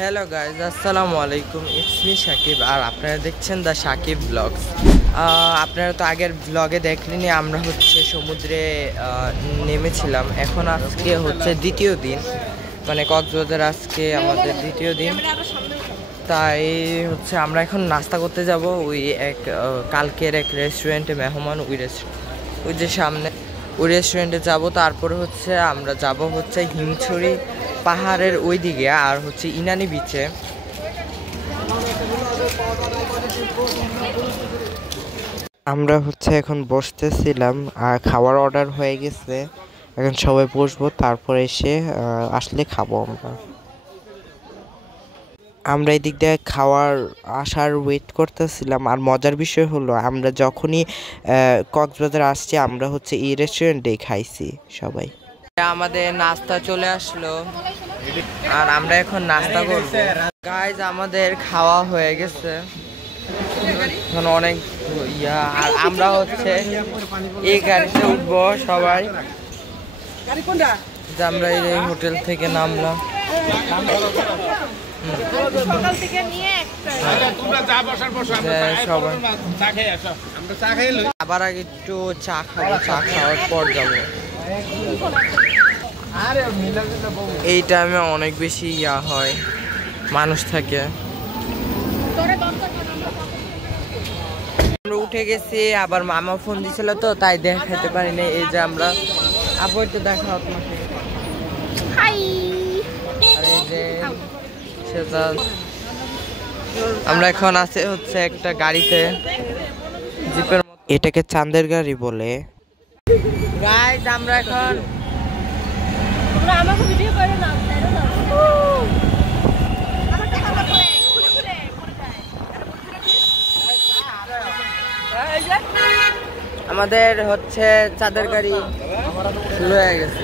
Hello guys, আসসালামু আলাইকুম। It's me Shakib, আর আপনারা দেখছেন দ্য সাকিব ব্লগস। আপনারা তো আগের ব্লগে দেখলেনি, আমরা হচ্ছে সমুদ্রে নেমেছিলাম। এখন আজকে হচ্ছে দ্বিতীয় দিন, মানে কক্সবাজার আজকে আমাদের দ্বিতীয় দিন। তাই হচ্ছে আমরা এখন নাস্তা করতে যাব ওই কালকের এক রেস্টুরেন্টে, মেহমান ওই যে সামনে ওই রেস্টুরেন্টে যাব। তারপরে হচ্ছে আমরা যাব হচ্ছে হিমছড়ি পাহাড়ের ওই দিকে, আর হচ্ছে ইনানি বিচে। আমরা হচ্ছে এখন বসতেছিলাম, আর খাবার অর্ডার হয়ে গেছে। এখন সবাই বসবো, তারপরে এসে আসলে খাবো আমরা এই দিক দিয়ে খাওয়ার আসার ওয়েট করতেছিলাম। আর মজার বিষয় হলো, আমরা যখনই কক্সবাজার আসছি আমরা হচ্ছে এই রেস্টুরেন্টেই খাইছি সবাই। আমাদের নাস্তা চলে আসলো, আর আমরা এখন নাস্তা করব। গাইজ, আমাদের খাওয়া হয়ে গেছে, এখন অনেক আর আমরা হচ্ছে এই গাড়িতে উঠবো সবাই। আমরা এই হোটেল থেকে নামলাম। আবার আগে একটু চা খাবো, চা খাওয়ার পর যাবো। এই টাইমে অনেক বেশি হয়, মানুষ থাকে। আমরা উঠে গেছি, আবার মামা ফোন দিছিল তো তাই দেখাতে পারিনি। এই যে আমরা আপু তো দেখা আপনাকে। আমরা এখন আছে হচ্ছে একটা গাড়িতে, জিপের মতো, এটাকে চাঁদের গাড়ি বলে। গাইস, আমরা এখন আমাকে ভিডিও করে নাও। আমাদের হচ্ছে চাঁদের গাড়ি শুরু হয়ে গেছে।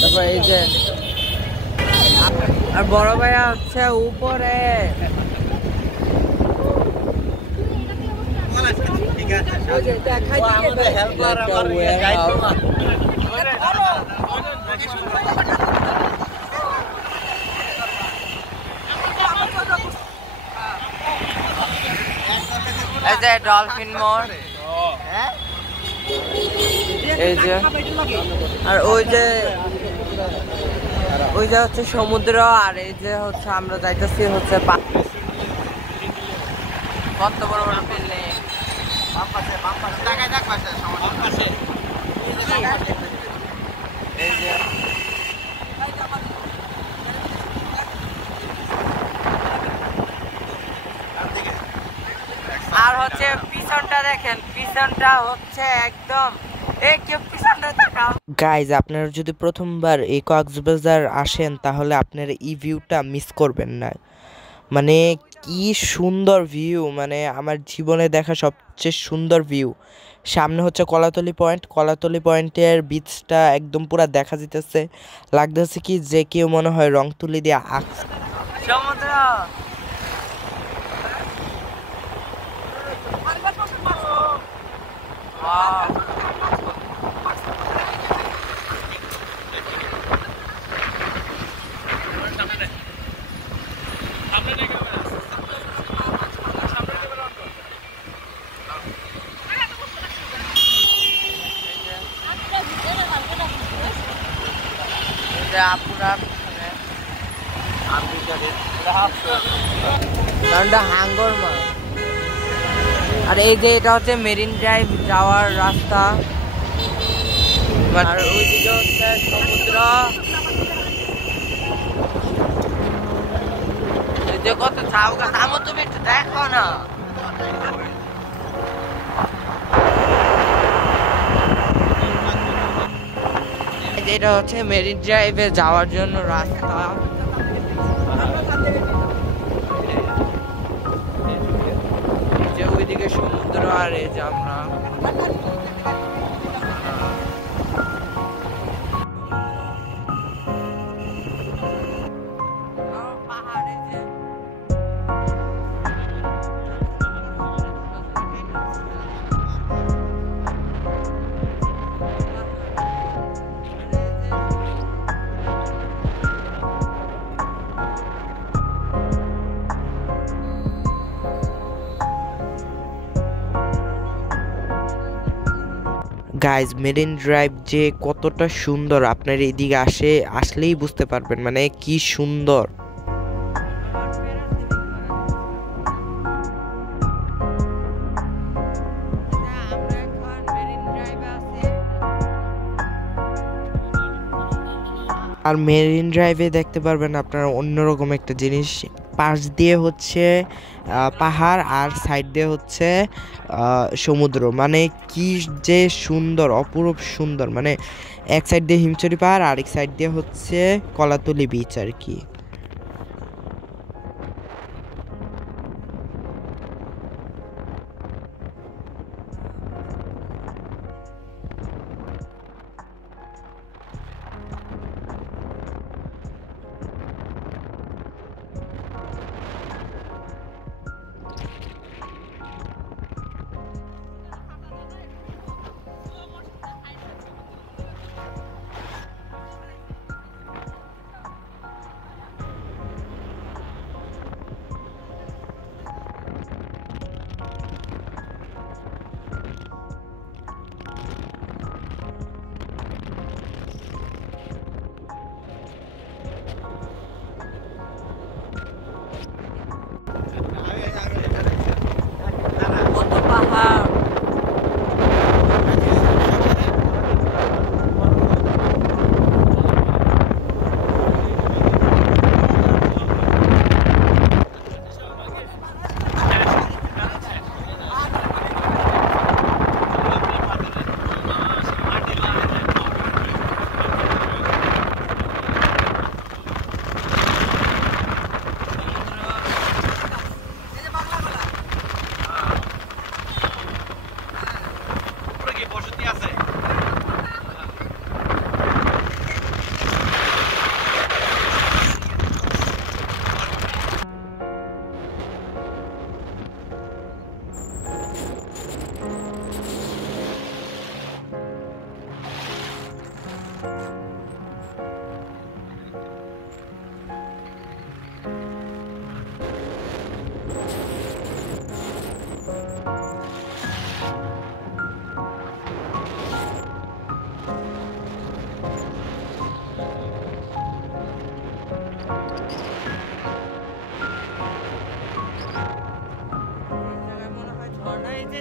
তারপর এই যে আর বড় ভাইয়া হচ্ছে উপরে। এই যে ডলফিন মোড়, এই যে, আর ওই যে হচ্ছে সমুদ্র, আর এই যে হচ্ছে আমরা যাইতেছি হচ্ছে কত বড় বড় বিল্ডিং। এই যে আর হচ্ছে পিছনটা দেখেন, পিছনটা হচ্ছে একদম গাইজ, আপনারা যদি প্রথমবার এই কক্সবাজার আসেন তাহলে আপনারা এই ভিউটা মিস করবেন না। মানে কি সুন্দর ভিউ, মানে আমার জীবনে দেখা সবচেয়ে সুন্দর ভিউ। সামনে হচ্ছে কলাতলি পয়েন্ট, কলাতলি পয়েন্টের বিচটা একদম পুরো দেখা যেতেছে, লাগতেছে কি যে কেউ মনে হয় রং তুলি দিয়ে আঁকছে। সমুদ্র হাঙ্গর মাছ। আর এই যে এটা হচ্ছে মেরিন ড্রাইভ যাওয়ার রাস্তা, আর ওইদিকে হচ্ছে সমুদ্র। এই যে কত ঝাউ গাছ, আমার তুমি একটু দেখো না। এটা হচ্ছে মেরিন ড্রাইভে যাওয়ার জন্য রাস্তা। যে ওইদিকে সমুদ্র, আর এই যে আমরা গাইজ মেরিন ড্রাইভ যে কতটা সুন্দর আপনার এইদিকে আসলেই বুঝতে পারবেন, মানে কি সুন্দর। আর মেরিন ড্রাইভে দেখতে পারবেন আপনারা অন্যরকম একটা জিনিস, পাশ দিয়ে হচ্ছে পাহাড় আর সাইড দিয়ে হচ্ছে সমুদ্র, মানে কি যে সুন্দর, অপরূপ সুন্দর। মানে এক সাইড দিয়ে হিমছড়ি পাহাড়, আরেক সাইড দিয়ে হচ্ছে কলাতলি বিচ আর কি।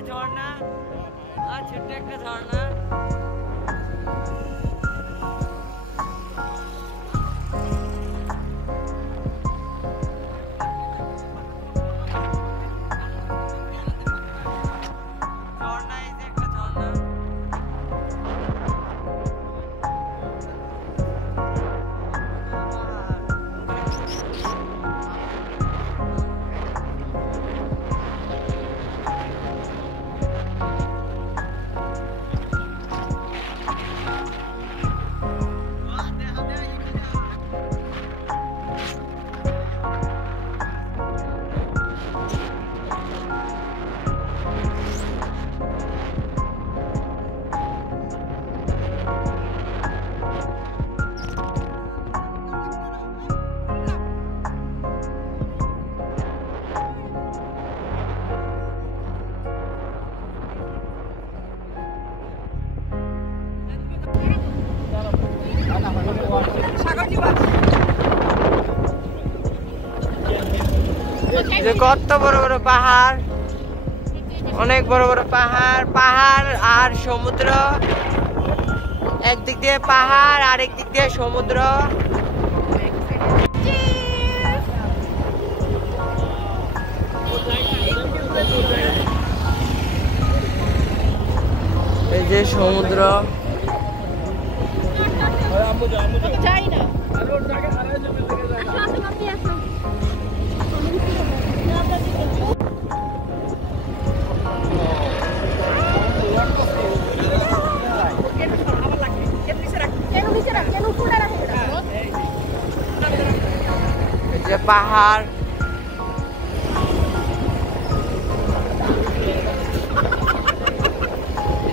ঝর্ণা আর ছোট্ট একটা ঝর্ণা। যে কত বড় বড় পাহাড়, অনেক বড় বড় পাহাড়, পাহাড় আর সমুদ্র, একদিক দিয়ে পাহাড় আর একদিক দিয়ে সমুদ্র। এই যে সমুদ্র, যে পাহাড়,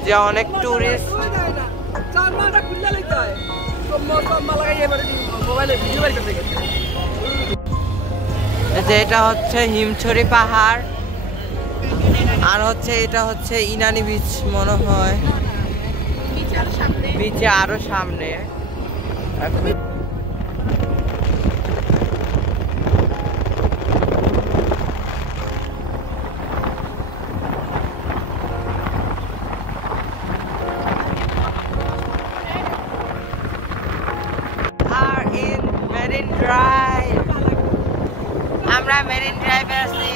যে অনেক টুরিস্ট। যে এটা হচ্ছে হিমছড়ি পাহাড়, আর হচ্ছে এটা হচ্ছে ইনানি বিচ মনে হয়। বিচে আরো সামনে। আমরা মেরিন ড্রাইভে আছি।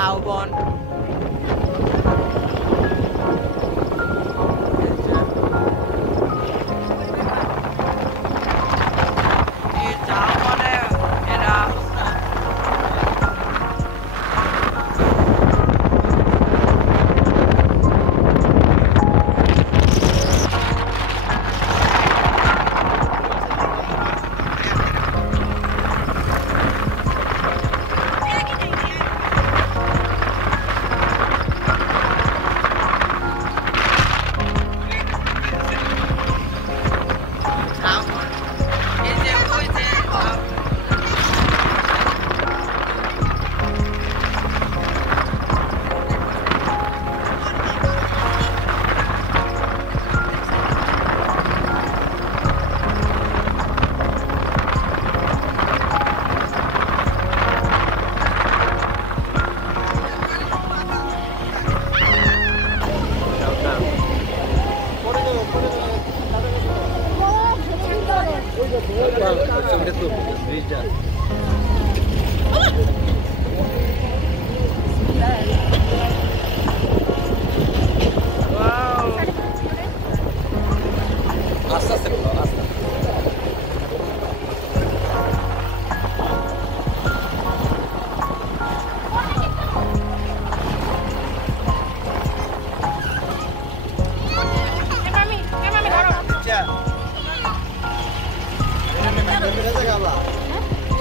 Haubon.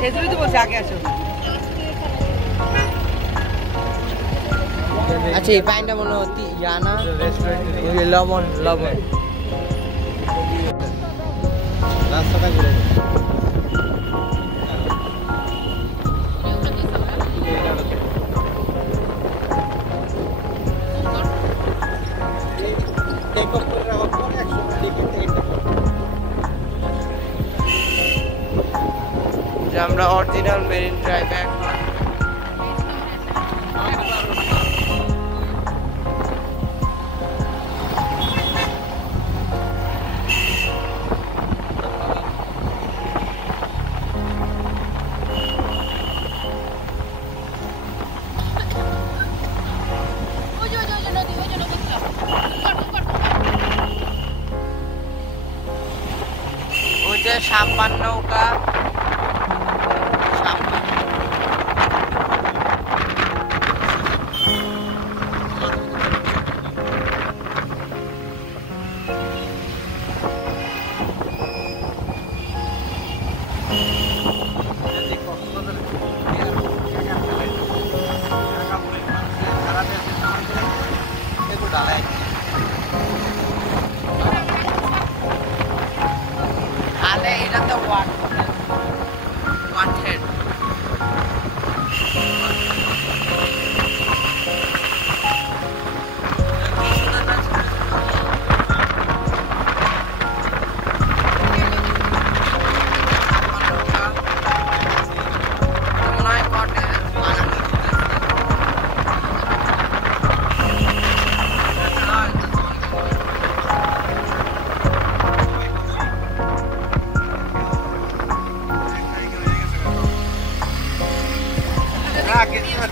সেজন্যই তো বলছি আগে আসো। আচ্ছা এই পাইনটা মনে হচ্ছে ইয়ানা লবণ লবণ রাস্তাটা ঘুরে আমরা অরিজিনাল মেরিন ড্রাইভে এখন ওই যে সাম্পান নৌকা আলে এটা তো ওয়ান্টেড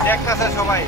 দেখতেছে সবাই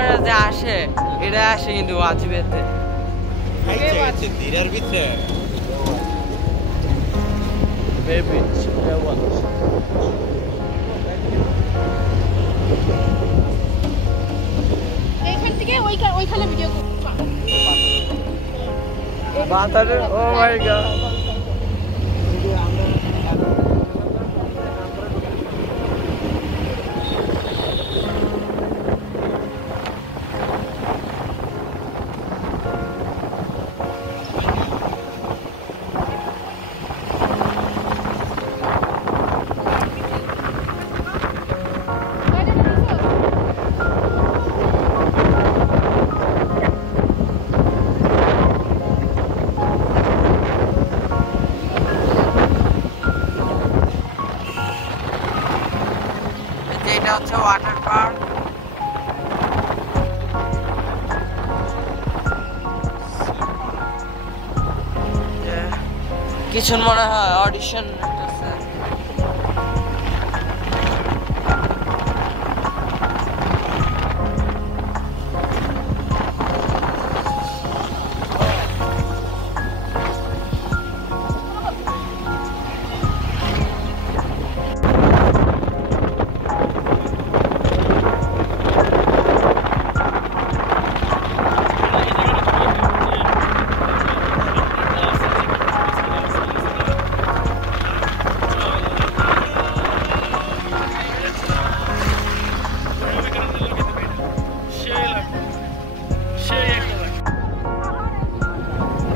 ইউটিউবাররা যে আসে এটা আসে কিন্তু ওয়াজিবেতে এইখান থেকে ওইখানে ভিডিও করব। ও মাই গড এটা হচ্ছে ওয়াটার পার্ক কিছু মনে হয় অডিশন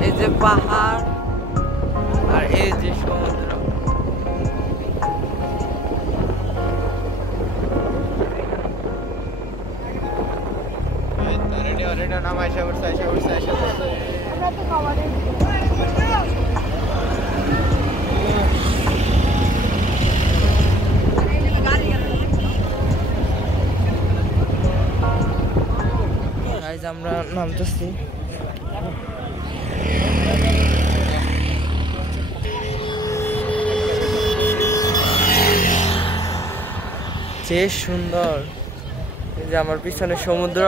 এই যে পাহাড় আর এই যে সমুদ্র আমরা তো খাবারে গাইজ আমরা নামতেছি যে সুন্দর এই যে আমার পিছনে সমুদ্র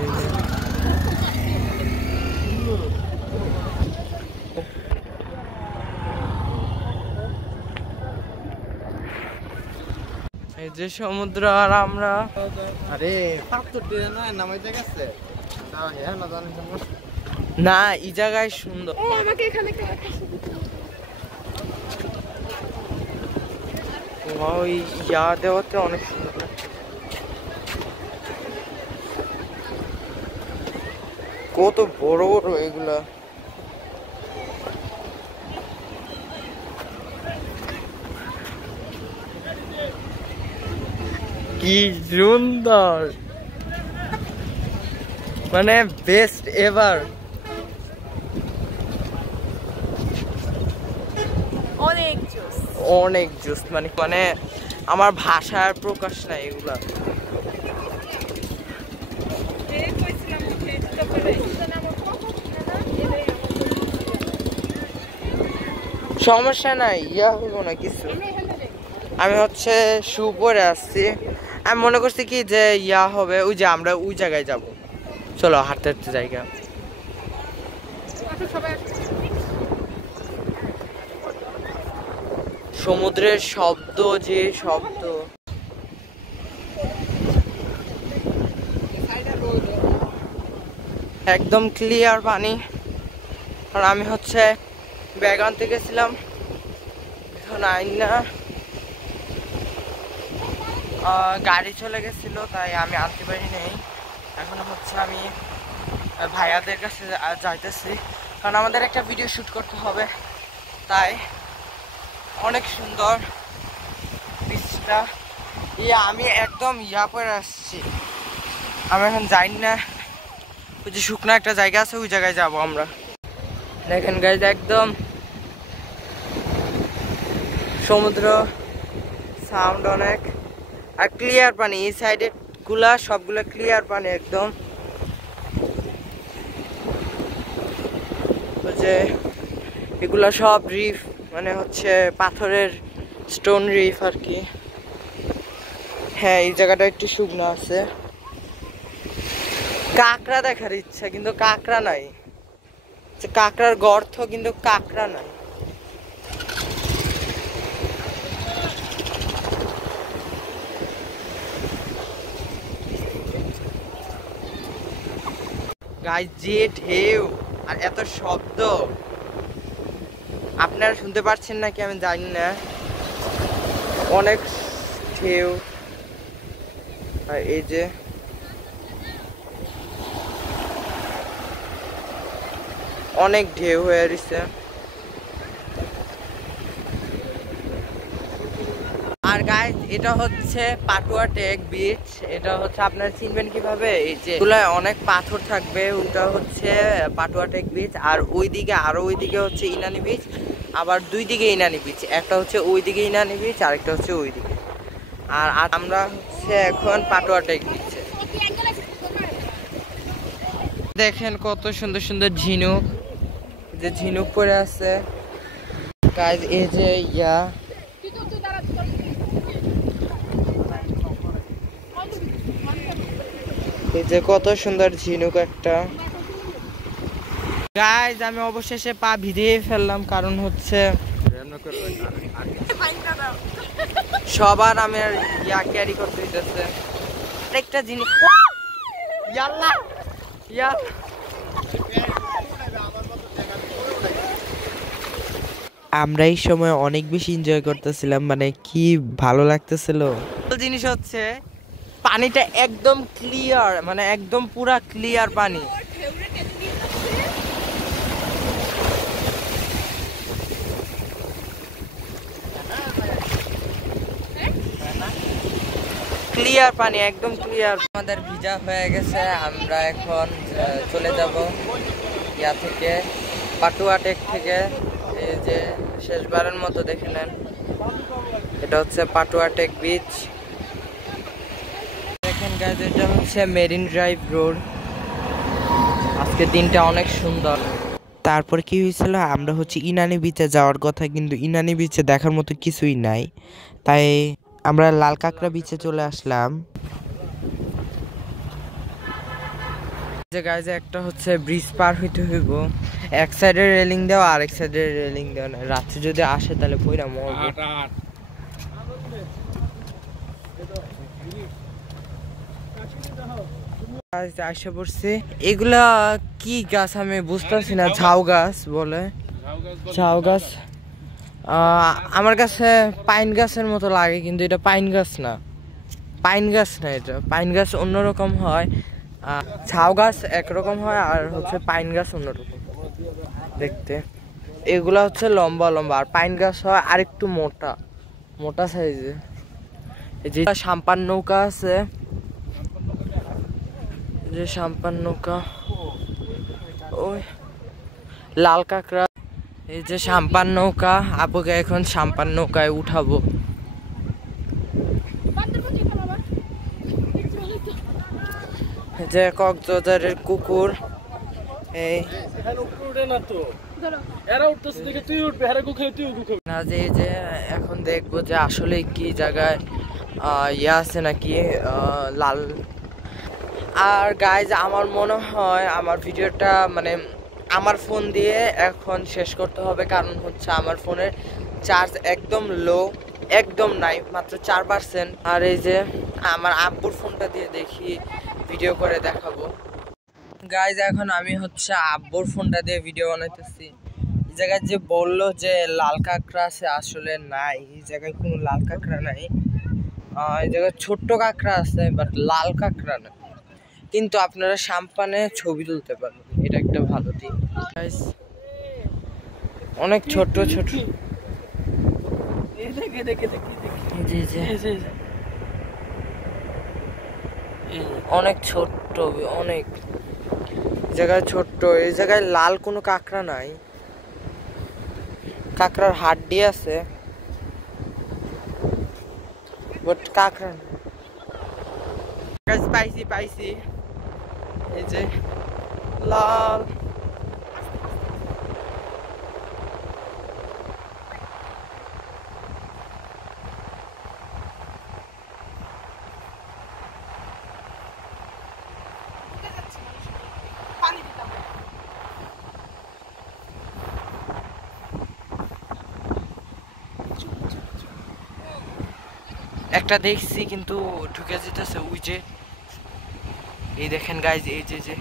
এই যে। এই যে সমুদ্র আর আমরা আরে পাথর দিয়ে না নামাইতে গেছে না এই জায়গায় সুন্দর ও আমাকে এখানে একটা ছবি তুলো। ওই ইয়া দেওয়াতে অনেক সুন্দর লাগছে। কত বড় বড় এগুলা কি সুন্দর মানে বেস্ট এভার অনেক জোস অনেক জোস মানে মানে আমার ভাষার প্রকাশ নাই এগুলা সমস্যা নাই ইয়া হইব না কিছু আমি হচ্ছে শু পরে আসছি আমি মনে করছি কি যে ইয়া হবে ওই যে আমরা ওই জায়গায় যাব চলো হাঁটতে হাঁটতে জায়গা সমুদ্রের শব্দ যে শব্দ একদম ক্লিয়ার পানি আর আমি হচ্ছে ব্যাগ আনতে গেছিলাম এখন আইন না গাড়ি চলে গেছিল তাই আমি আনতে পারি নাই এখন হচ্ছে আমি ভাইয়াদের কাছে যাইতেছি কারণ আমাদের একটা ভিডিও শুট করতে হবে তাই অনেক সুন্দর বীজটা আমি একদম ইয়া পরে আসছি আমি এখন যাই না ওই যে শুকনো একটা জায়গা আছে ওই জায়গায় যাব আমরা দেখেন গাইজ একদম সমুদ্র সাউন্ড অনেক আর ক্লিয়ার পানি এই সাইডে গুলা সবগুলো ক্লিয়ার পানি একদম যে এগুলা সব রিফ মানে হচ্ছে পাথরের স্টোন রিফ আর কি হ্যাঁ এই জায়গাটা একটু শুকনো আছে। কাঁকড়া দেখার ইচ্ছা কিন্তু কাঁকড়া নাই, কাঁকড়ার গর্ত কিন্তু কাঁকড়া নাই। গাইস যে ঢেউ আর এত শব্দ, আপনারা শুনতে পাচ্ছেন নাকি আমি জানি না, অনেক ঢেউ। আর এই যে অনেক ঢেউ হয়ে রয়েছে। আর গাইস এটা হচ্ছে পাটুয়া টেক বিচ। এটা হচ্ছে আপনারা চিনবেন কিভাবে, এই যে এগুলায় অনেক পাথর থাকবে, ওটা হচ্ছে পাটুয়া টেক বিচ। আর ওইদিকে আরো ওইদিকে হচ্ছে ইনানি বিচ, আবার দুই দিকে ইনানি বিচ, একটা হচ্ছে ওইদিকে ইনানি বিচ আর একটা হচ্ছে ওইদিকে। আর আমরা হচ্ছে এখন পাটুয়া টেক বিচে। দেখেন কত সুন্দর সুন্দর ঝিনুক, যে ঝিনুক পড়ে আছে গাইস। এই যে এই যে কত সুন্দর ঝিনুক একটা। গাইস আমি অবশেষে পা ভিজিয়ে ফেললাম, কারণ হচ্ছে সবার আমি আর ক্যারি করতে দিতেছে একটা জিনিস। আমরা এই সময় অনেক বেশি এনজয় করতেছিলাম, মানে কি ভালো লাগতেছিল। জিনিস হচ্ছে পানিটা একদম ক্লিয়ার, মানে একদম পুরা ক্লিয়ার পানি। ক্লিয়ার পানি, একদম ক্লিয়ার। আমাদের ভিজা হয়ে গেছে, আমরা এখন চলে যাব ইয়া থেকে, পাটুয়া টেক থেকে। এই যে শেষবারের মতো দেখে নেন, এটা হচ্ছে পাটুয়া টেক বিচ। দেখেন গাইস এটা হচ্ছে মেরিন ড্রাইভ রোড। আজকে দিনটা অনেক সুন্দর। তারপর কি হয়েছিল, আমরা হচ্ছে ইনানি বিচে যাওয়ার কথা, কিন্তু ইনানি বিচে দেখার মতো কিছুই নাই, তাই আমরা লাল কাঁকড়া বিচে চলে আসলাম। যে গাইজ একটা হচ্ছে ব্রিজ পার হইতে হইব, এক সাইডে রেলিং দেওয়া আর এক সাইডে রেলিং দেওয়া না, রাত্রে যদি আসে তাহলে পয়রা মরবে। আসে পড়ছি, এগুলা কি গাছ আমি বুঝতেছি না, ঝাউ গাছ বলে, ঝাউ গাছ। আমার কাছে পাইন গাছের মতো লাগে, কিন্তু এটা পাইন গাছ না, পাইন গাছ না, এটা পাইন গাছ অন্যরকম হয়, ঝাউ গাছ একরকম হয়, আর হচ্ছে পাইন গাছ অন্যরকম দেখতে। এগুলা হচ্ছে লম্বা লম্বা, আর পাইন গাছ হয় আর একটু মোটা মোটা সাইজে। এই যে সাম্পান নৌকা আছে, যে সাম্পান নৌকা, ওই লাল কাঁকড়া। এই যে সাম্পান নৌকা, আপুকে এখন সাম্পান নৌকায় উঠাবো। যে কক্সবাজারের কুকুর, এই না যে এখন দেখবো যে আসলে কি জায়গায় ইয়ে আছে নাকি লাল। আর গাইজ আমার মনে হয় আমার ভিডিওটা মানে আমার ফোন দিয়ে এখন শেষ করতে হবে, কারণ হচ্ছে আমার ফোনের চার্জ একদম লো, একদম নাই, মাত্র 4%। আর এই যে আমার আব্বুর ফোনটা দিয়ে দেখি ভিডিও করে দেখাবো। গাইজ এখন আমি হচ্ছে আব্বুর ফোনটা দিয়ে ভিডিও বানাইতেছি। এই জায়গায় যে বললো যে লাল কাঁকড়া আছে, আসলে নাই, এই জায়গায় কোনো লাল কাঁকড়া নাই। এই জায়গায় ছোট্ট কাঁকড়া আছে, বাট লাল কাঁকড়া না। কিন্তু আপনারা সাম্পানে ছবি তুলতে পারবেন, এটা একটা ভালো দিক। গাইজ অনেক ছোট ছোট, অনেক ছোট্ট, অনেক জায়গায় ছোট্ট। এই জায়গায় লাল কোনো কাঁকড়া নাই, কাঁকড়ার হাড্ডি আছে, বাট কাঁকড়া না। পাইছি পাইছি, এই যে লাল। একটা দেখছি কিন্তু ঢুকে যেতেছে ওই যে, এই দেখেন গাইজ, এই যে